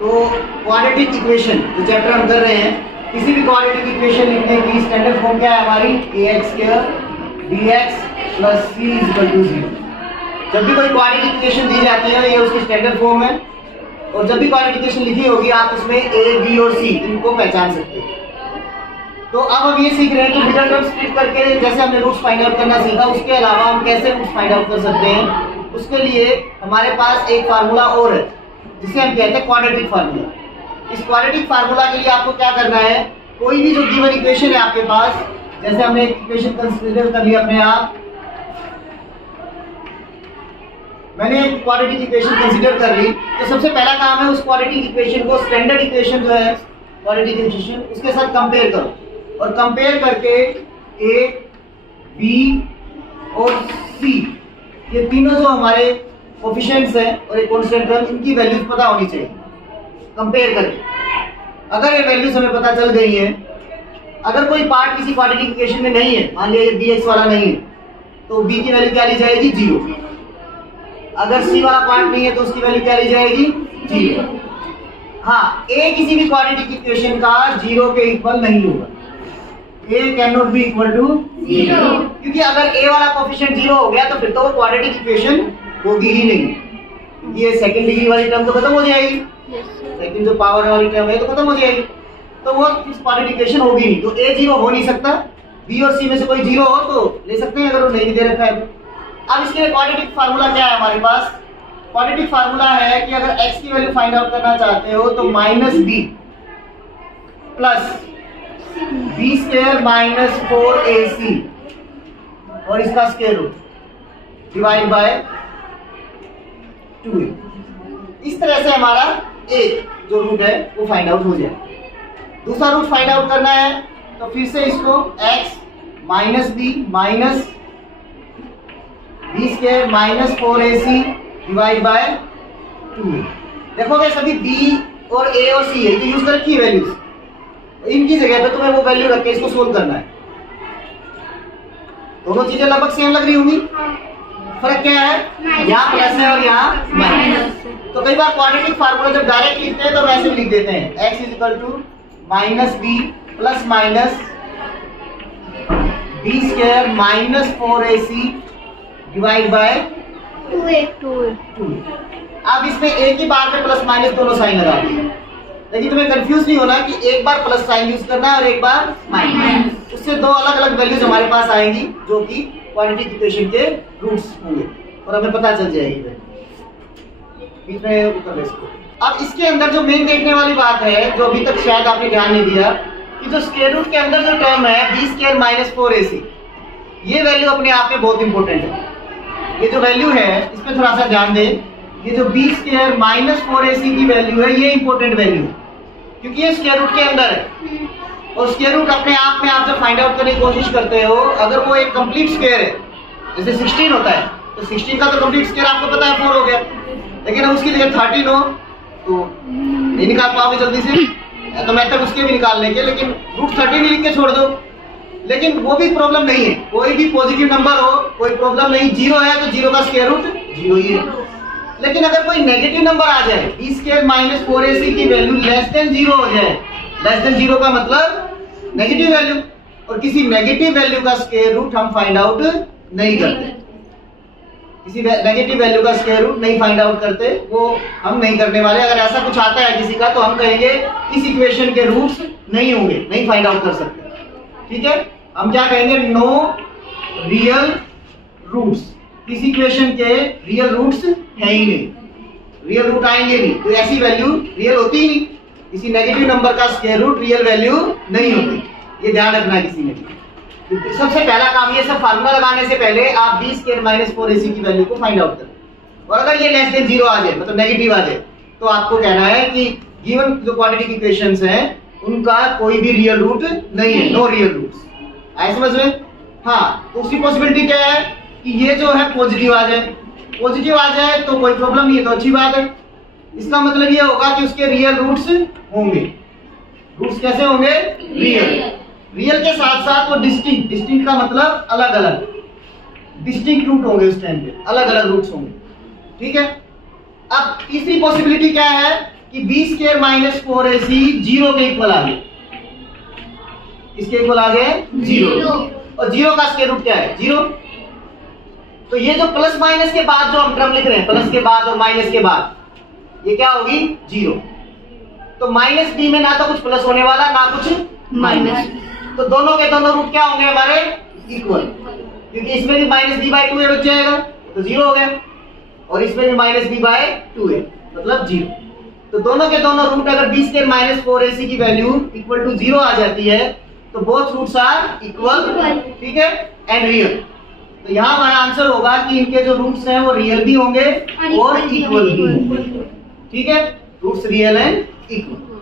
तो quadratic equation जो chapter हम कर रहे हैं, किसी भी क्वाड्रेटिक इक्वेशन लिखने की स्टैंडर्ड फॉर्म क्या है हमारी, ax² bx + c = 0। जब भी कोई क्वाड्रेटिक इक्वेशन दी जाती है ये उसकी स्टैंडर्ड फॉर्म है, और जब भी क्वाड्रेटिक इक्वेशन लिखी होगी आप उसमें a, b और c इनको पहचान सकते हैं। तो अब हम ये सीख रहे हैं कि मिडल टर्म स्प्लिट करके जैसे हमने रूट्स फाइंड आउट करना सीखा, उसके अलावा हम कैसे रूट्स फाइंड आउट कर सकते हैं। उसके लिए हमारे पास एक फार्मूला और है जिसे हम कहते हैं क्वाड्रेटिक फार्मूला। इस क्वाड्रेटिक फार्मूला के लिए आपको क्या करना है, कोई भी जो गिवन इक्वेशन है आपके पास, जैसे हमने एक इक्वेशन कंसीडर कर लिया अपने आप, मैंने एक क्वाड्रेटिक इक्वेशन कंसीडर कर ली, तो सबसे पहला काम है उस क्वाड्रेटिक इक्वेशन को स्टैंडर्ड इक्वेशन जो है क्वाड्रेटिक इक्वेशन उसके साथ कंपेयर करो, और कंपेयर करके a, b और c ये तीनों जो हमारे कोफिशिएंट्स हैं और एक कांस्टेंट टर्म, इनकी वैल्यूज पता होनी चाहिए कंपेयर करके। अगर ये वैल्यूज हमें पता चल गई है, अगर कोई पार्ट किसी क्वाड्रेटिक इक्वेशन में नहीं है, मान लिया ये bx वाला नहीं है, तो b की वैल्यू क्या ली जाएगी, 0। अगर c वाला पार्ट नहीं है तो उसकी वैल्यू क्या ली जाएगी, 0। हाँ, a किसी भी क्वाड्रेटिक इक्वेशन का 0 के इक्वल नहीं होगा, a can be equal to 0, क्योंकि अगर a वाला कोफिशिएंट 0 हो गया तो फिर तो वो क्वाड्रेटिक इक्वेशन होगी ही नहीं। ये सेकंड डिग्री वाली टर्म तो खत्म हो जाएगी, सेकंड जो पावर वाली टर्म है तो खत्म हो जाएगी, तो वो क्वाड्रेटिक इक्वेशन होगी नहीं। तो a 0 हो नहीं सकता, b और c में से कोई 0 हो तो ले सकते हैं, अगर वो नहीं दे रखा है तो। अब इसके लिए क्वाड्रेटिक फार्मूला क्या है हमारे पास, क्वाड्रेटिक फार्मूला है कि अगर x की वैल्यू फाइंड आउट करना चाहते हो तो -b प्लस b² - 4ac और इसका square root divide by 2a। इस तरह से हमारा एक जो रूट है वो फाइंड आउट हो जाए। दूसरा रूट फाइंड आउट करना है तो फिर से इसको x - b - b² - 4ac divide by 2। देखोगे सभी b और a और c है, तो यूज कर रखी वैल्यूज, इनकी जगह पे तुम्हें वो वैल्यू रख के इसको सोल्व करना है। दोनों चीजें लगभग सेम लग रही होंगी, फर्क क्या है, यहाँ प्लस है और यहाँ माइनस। तो कई बार क्वाड्रेटिक फार्मूला जब डायरेक्ट लिखते हैं तो वैसे भी लिख देते हैं, x = -b plus minus b² - 4ac divide by 2। अब इसमें एक ही बार में प्लस माइनस दोनों साइन लगा दिए, लेकिन तुम्हें कंफ्यूज नहीं होना कि एक बार प्लस साइन यूज करना है और एक बार माइनस। उससे दो अलग अलग वैल्यूज हमारे पास आएंगी जो कि क्वाड्रेटिक इक्वेशन के रूट्स होंगे और हमें पता चल जाएगी बीच में कर इसको। अब इसके अंदर जो मेन देखने वाली बात है, जो अभी तक शायद आपने ध्यान नहीं दिया, कि जो स्क्वायर रूट के अंदर जो टर्म है b² - 4ac, ये वैल्यू अपने आप में बहुत इंपॉर्टेंट है। ये जो वैल्यू है इसमें थोड़ा सा ध्यान दें, ये जो b² - 4ac की वैल्यू है ये इंपॉर्टेंट वैल्यू है, क्योंकि ये स्क्वायर रूट के अंदर है, और स्क्वायर रूट अपने आप में आप जब फाइंड आउट करने की कोशिश करते हो, अगर वो एक कंप्लीट स्क्वायर है, जैसे 16 होता है तो 16 का तो कंप्लीट स्क्वायर आपको पता है 4 हो गया, लेकिन अब उसकी जगह 13 हो तो नहीं निकाल पाओगे जल्दी से, तो मेथड उसके भी निकालने के, लेकिन रूट 13 लिख के छोड़ दो। लेकिन वो भी प्रॉब्लम नहीं है, कोई भी पॉजिटिव नंबर हो कोई प्रॉब्लम नहीं, 0 है तो 0 का स्क्वायर रूट 0 ही है। लेकिन अगर कोई नेगेटिव नंबर आ जाए, b² - 4ac की वैल्यू लेस देन 0 हो जाए, लेस देन 0 का मतलब नेगेटिव वैल्यू, और किसी नेगेटिव वैल्यू का स्क्वायर रूट हम फाइंड आउट नहीं करते, किसी नेगेटिव वैल्यू का स्क्वायर रूट नहीं फाइंड आउट करते, वो हम नहीं करने वाले। अगर ऐसा कुछ आता है किसी का तो हम कहेंगे इस इक्वेशन के रूट्स नहीं होंगे, नहीं फाइंड आउट कर सकते, ठीक है। हम क्या कहेंगे, नो रियल रूट्स, इस इक्वेशन के रियल रूट्स है ही नहीं, रियल रूट आएंगे नहीं, तो ऐसी वैल्यू रियल होती ही नहीं, किसी नेगेटिव नंबर का स्क्वायर रूट रियल वैल्यू नहीं होती, ये ध्यान रखना किसी ने। तो सबसे पहला काम ये सब फार्मूला लगाने से पहले आप b² - 4ac की वैल्यू को फाइंड आउट करें, और अगर ये लेस देन 0 आ जाए, मतलब नेगेटिव आ जाए, तो आपको कहना है कि गिवन जो क्वाड्रेटिक इक्वेशंस हैं उनका कोई भी रियल रूट नहीं है, नो रियल रूट्स। आए समझ में? हाँ, तो उसकी पॉसिबिलिटी क्या है कि ये जो है पॉजिटिव आ जाए, पॉजिटिव आ जाए तो कोई प्रॉब्लम नहीं है, तो अच्छी बात है। इसका मतलब ये होगा कि उसके रियल रूट्स होंगे। रूट्स कैसे होंगे? रियल। रियल के साथ साथ वो डिस्टिंक्ट, डिस्टिंक्ट का मतलब अलग अलग, डिस्टिंक्ट रूट होंगे उस टाइम पे, अलग अलग रूट्स होंगे, ठीक है। अब तीसरी पॉसिबिलिटी क्या है कि बी स्क्वायर माइनस 4ac 0 के इक्वल आ गए। इसके इक्वल आ गए 0, और 0 का स्क्वायर रूट क्या है 0। तो ये जो प्लस माइनस के बाद जो हम टर्म लिख रहे हैं, प्लस के बाद और माइनस के बाद, ये क्या होगी 0। तो माइनस बी में ना तो कुछ प्लस होने वाला ना कुछ माइनस, तो दोनों के दोनों रूट क्या होंगे हमारे इक्वल, क्योंकि इसमें भी माइनस बी बाई 2 बच जाएगा तो 0 हो गया, और इसमें भी माइनस बी बाई 2 मतलब 0। तो दोनों के दोनों रूट अगर बी स्क्वायर माइनस 4ac की वैल्यू इक्वल टू 0 आ जाती है तो बोथ रूट्स आर इक्वल, ठीक है, एंड रियल। तो यहाँ हमारा आंसर होगा कि इनके जो रूट्स हैं वो रियल भी होंगे और इक्वल भी होंगे, ठीक है, रूट्स रियल एंड इक्वल।